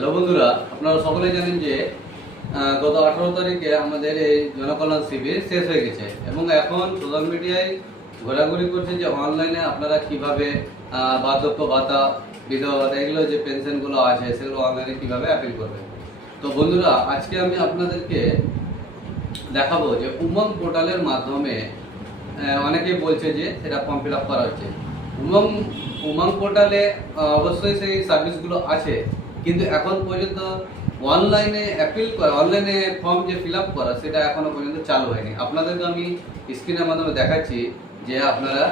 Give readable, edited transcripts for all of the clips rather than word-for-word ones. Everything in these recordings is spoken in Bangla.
হ্যালো বন্ধুরা, আপনারা সকলেই জানেন যে গত 18 তারিখে আমাদের এই জনকল্যাণ শিবির শেষ হয়ে গেছে এবং এখন সোশ্যাল মিডিয়ায় ঘোরাঘুরি করছে যে অনলাইনে আপনারা কিভাবে বার্ধক্য ভাতা, বিধবা ভাতা, এগুলো যে পেনশনগুলো আছে সেগুলো অনলাইনে কিভাবে অ্যাপিল করবেন। তো বন্ধুরা, আজকে আমি আপনাদেরকে দেখাবো যে উমঙ্গ পোর্টালের মাধ্যমে অনেকেই বলছে যে সেটা ফর্ম ফিল আপ করা হচ্ছে। উমঙ্গ পোর্টালে অবশ্যই সেই সার্ভিসগুলো আছে, কিন্তু এখন পর্যন্ত অনলাইনে অ্যাপিল করা, অনলাইনে ফর্ম যে ফিল আপ করা, সেটা এখনো পর্যন্ত চালু হয়নি। আপনাদেরকে আমি স্ক্রিনের মাধ্যমে দেখাচ্ছি যে আপনারা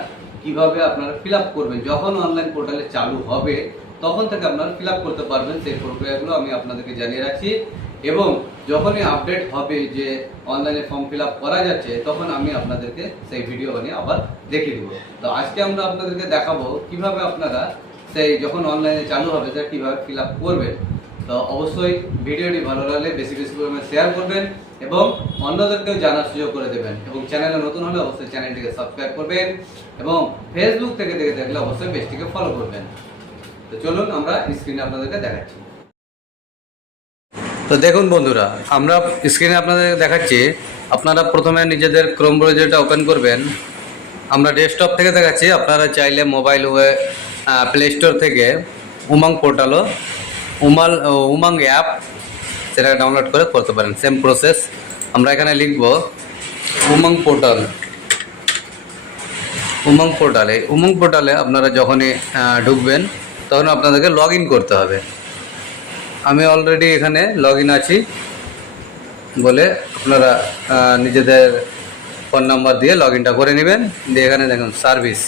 কিভাবে আপনারা ফিল আপ করবেন। যখন অনলাইন পোর্টালে চালু হবে তখন থেকে আপনারা ফিল আপ করতে পারবেন। সেই প্রক্রিয়াগুলো আমি আপনাদেরকে জানিয়ে রাখছি এবং যখনই আপডেট হবে যে অনলাইনে ফর্ম ফিল আপ করা যাচ্ছে তখন আমি আপনাদেরকে সেই ভিডিও বানিয়ে আবার দেখিয়ে দেবো। তো আজকে আমরা আপনাদেরকে দেখাবো কিভাবে আপনারা সেই যখন অনলাইনে চালু হবে সেটা কীভাবে ফিল আপ করবেন। তো অবশ্যই ভিডিওটি ভালো লাগলে বেশি বেশি পরিমাণে শেয়ার করবেন এবং অন্যদেরকেও জানার সুযোগ করে দেবেন এবং চ্যানেলে নতুন হলে অবশ্যই চ্যানেলটিকে সাবস্ক্রাইব করবেন এবং ফেসবুক থেকে দেখে থাকলে অবশ্যই পেজটিকে ফলো করবেন। তো চলুন আমরা স্ক্রিনে আপনাদেরকে দেখাচ্ছি। তো দেখুন বন্ধুরা, আমরা স্ক্রিনে আপনাদের দেখাচ্ছি। আপনারা প্রথমে নিজেদের ক্রোম ব্রাউজারটা ওপেন করবেন। আমরা ডেস্কটপ থেকে দেখাচ্ছি, আপনারা চাইলে মোবাইল প্লে স্টোর থেকে উমঙ্গ পোর্টালও উমঙ্গ অ্যাপ সেটা ডাউনলোড করে করতে পারেন। Same process. আমরা এখানে লিখব উমঙ্গ পোর্টাল। উমঙ্গ পোর্টালে আপনারা যখনই ঢুকবেন তখন আপনাদেরকে লগ ইন করতে হবে। আমি অলরেডি এখানে লগ ইন আছি বলে আপনারা নিজেদের ফোন নাম্বার দিয়ে লগ ইনটা করে নেবেন। দিয়ে এখানে দেখুন সার্ভিস,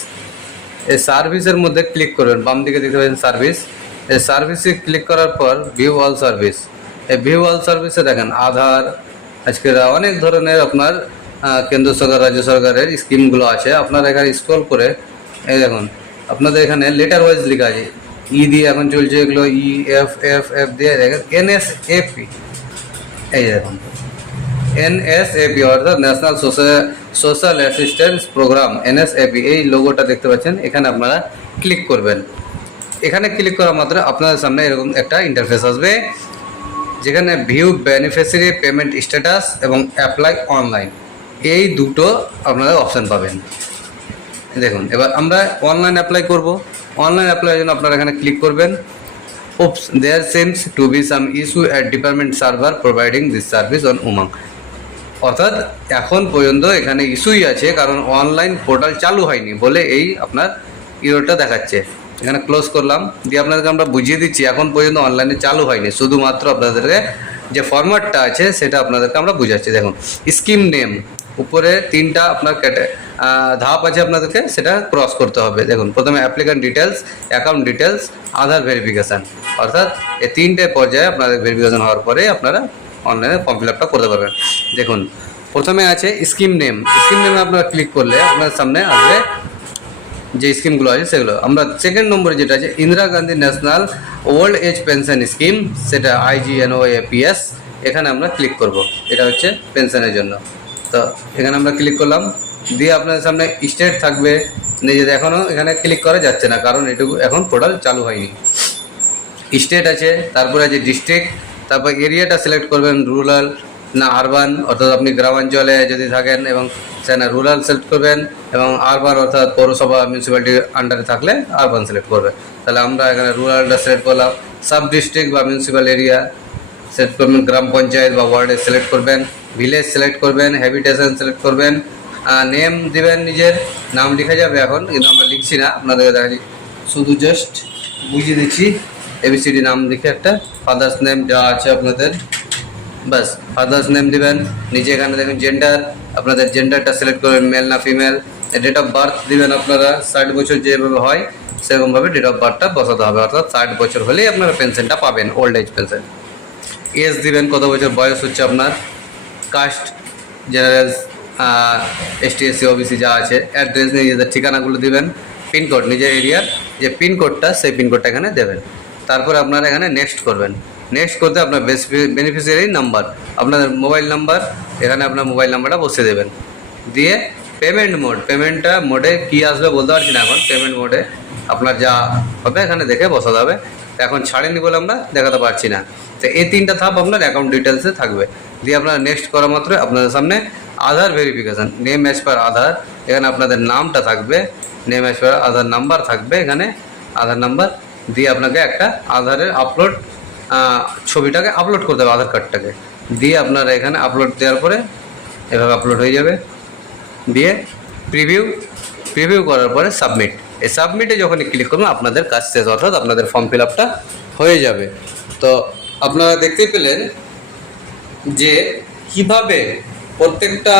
এই সার্ভিসের মধ্যে ক্লিক করবেন। বাম দিকে দেখতে পাচ্ছেন সার্ভিস। এই সার্ভিসে ক্লিক করার পর ভিউ অল সার্ভিস। এই ভিউ অল সার্ভিসে দেখেন আধার, আজকের অনেক ধরনের আপনার কেন্দ্র সরকার, রাজ্য সরকারের স্কিমগুলো আছে। আপনারা এখানে স্ক্রল করে এই দেখুন আপনাদের এখানে লেটার ওয়াইজ লেখা আছে। ই দিয়ে এখন চলছে এগুলো, ই এফ এফ এফ দিয়ে দেখেন NSAP। এই দেখুন NSAP অর্থাৎ national social assistance programme, NSAP। এই লোগোটা দেখতে পাচ্ছেন, এখানে আপনারা ক্লিক করবেন। এখানে ক্লিক করা মাত্র আপনাদের সামনে এরকম একটা ইন্টারফেস আসবে, যেখানে ভিউ বেনিফিশিয়ারি পেমেন্ট স্ট্যাটাস এবং অ্যাপ্লাই অনলাইন, এই দুটো আপনারা অপশান পাবেন। দেখুন এবার আমরা অনলাইন অ্যাপ্লাই করব। অনলাইন অ্যাপ্লাইয়ের জন্য আপনারা এখানে ক্লিক করবেন। Oops, there seems to be some issue at department server providing this service on Umang. অর্থাৎ এখন পর্যন্ত এখানে ইস্যুই আছে, কারণ অনলাইন পোর্টাল চালু হয়নি বলে এই আপনার ইরোরটা দেখাচ্ছে। এখানে ক্লোজ করলাম, দিয়ে আপনাদেরকে আমরা বুঝিয়ে দিচ্ছি এখন পর্যন্ত অনলাইনে চালু হয়নি। শুধুমাত্র আপনাদেরকে যে ফরম্যাটটা আছে সেটা আপনাদেরকে আমরা বুঝাচ্ছি। দেখুন স্কিম নেম, উপরে তিনটা আপনার ধাপ আছে, আপনাদেরকে সেটা ক্রস করতে হবে। দেখুন প্রথমে অ্যাপ্লিক্যান্ট ডিটেলস, অ্যাকাউন্ট ডিটেলস, আধার ভেরিফিকেশান। অর্থাৎ এই তিনটে পর্যায়ে আপনাদের ভেরিফিকেশান হওয়ার পরে আপনারা অনলাইনে ফর্ম ফিল আপটা করতে পারবেন। দেখুন প্রথমে আছে স্কিম নেম। স্কিম নেমে আপনারা ক্লিক করলে আপনার সামনে আসবে যে স্কিমগুলো আছে সেগুলো। আমরা সেকেন্ড নম্বরে যেটা আছে Indira Gandhi national old age pension scheme, সেটা IGNOAPS, এখানে আমরা ক্লিক করব। এটা হচ্ছে পেনশনের জন্য। তো এখানে আমরা ক্লিক করলাম, দিয়ে আপনাদের সামনে স্টেট থাকবে। নিজেদের এখনও এখানে ক্লিক করা যাচ্ছে না, কারণ এটুকু এখন পোর্টাল চালু হয়নি। স্টেট আছে, তারপরে আছে ডিস্ট্রিক্ট, তারপর এরিয়াটা সিলেক্ট করবেন, রুরাল না আরবান, অর্থাৎ আপনি গ্রামাঞ্চলে যদি থাকেন এবং সেখানে রুরাল সিলেক্ট করবেন, এবং আরবান অর্থাৎ পৌরসভা মিউনিসিপ্যালিটির আন্ডারে থাকলে আরবান সিলেক্ট করবেন। তাহলে আমরা এখানে রুরালটা সিলেক্ট করলাম। সাব ডিস্ট্রিক্ট বা মিউনিসিপ্যাল এরিয়া সিলেক্ট করবেন, গ্রাম পঞ্চায়েত বা ওয়ার্ডে সিলেক্ট করবেন, ভিলেজ সিলেক্ট করবেন, হ্যাবিটেশন সিলেক্ট করবেন, নেম দিবেন, নিজের নাম লেখা যাবে এখন, কিন্তু আমরা লিখছি না, আপনাদেরকে দেখাচ্ছি, শুধু জাস্ট বুঝিয়ে দিচ্ছি। ABCD নাম লিখে একটা ফাদার্স নেম যা আছে আপনাদের, বাস ফাদার্স নেম দিবেন। নিচে এখানে দেখুন জেন্ডার, আপনাদের জেন্ডারটা সিলেক্ট করবেন, মেল না ফিমেল। ডেট অফ বার্থ দিবেন, আপনারা 60 বছর যেভাবে হয় সেরকমভাবে ডেট অফ বার্থটা বসাতে হবে, অর্থাৎ 60 বছর হলেই আপনারা পেনশনটা পাবেন, ওল্ড এজ পেনশন। এজ দিবেন, কত বছর বয়স হচ্ছে আপনার। Caste general, ST SC OBC যা আছে। অ্যাড্রেস, নিজেদের ঠিকানাগুলো দিবেন। পিনকোড, নিজের এরিয়ার যে পিনকোডটা সেই পিনকোডটা এখানে দেবেন। তারপরে আপনারা এখানে নেক্সট করবেন। নেক্সট করতে আপনার বেনিফিশিয়ারি নাম্বার, আপনাদের মোবাইল নাম্বার, এখানে আপনার মোবাইল নাম্বারটা বসিয়ে দেবেন। দিয়ে পেমেন্ট মোড, মোডে কী আসবে বলতে পারছি না এখন। পেমেন্ট মোডে আপনার যা হবে এখানে দেখে বসাতে হবে। এখন ছাড়েনি বলে আমরা দেখাতে পারছি না। তো এই 3টা ধাপ আপনার অ্যাকাউন্ট ডিটেলসে থাকবে। দিয়ে আপনারা নেক্সট করা মাত্র আপনাদের সামনে আধার ভেরিফিকেশান, নেম অ্যাজ পার আধার, এখানে আপনাদের নামটা থাকবে, নেম অ্যাজ পার আধার নাম্বার থাকবে, এখানে আধার নাম্বার দিয়ে আপনাকে একটা আধারের আপলোড ছবিটাকে আপলোড করতে হবে, আধার কার্ডটাকে দিয়ে আপনারা এখানে আপলোড দেওয়ার পরে এভাবে আপলোড হয়ে যাবে। দিয়ে প্রিভিউ করার পরে সাবমিট, এই সাবমিটে যখনই ক্লিক করবেন আপনাদের কাজ শেষ, অর্থাৎ আপনাদের ফর্ম ফিল আপটা হয়ে যাবে। তো আপনারা দেখতে পেলেন যে কিভাবে প্রত্যেকটা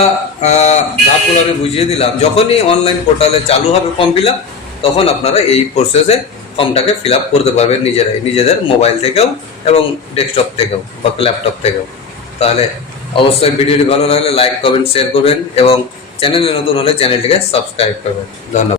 ধাপগুলো আমি বুঝিয়ে দিলাম। যখনই অনলাইন পোর্টালে চালু হবে ফর্ম ফিল আপ, তখন আপনারা এই প্রসেসে ফর্মটাকে ফিল আপ করতে পারবেন নিজেরাই, নিজেদের মোবাইল থেকেও এবং ডেস্কটপ থেকেও বা ল্যাপটপ থেকেও। তাহলে অবশ্যই ভিডিওটি ভালো লাগলে লাইক, কমেন্ট, শেয়ার করবেন এবং চ্যানেলে নতুন হলে চ্যানেলটিকে সাবস্ক্রাইব করবেন। ধন্যবাদ।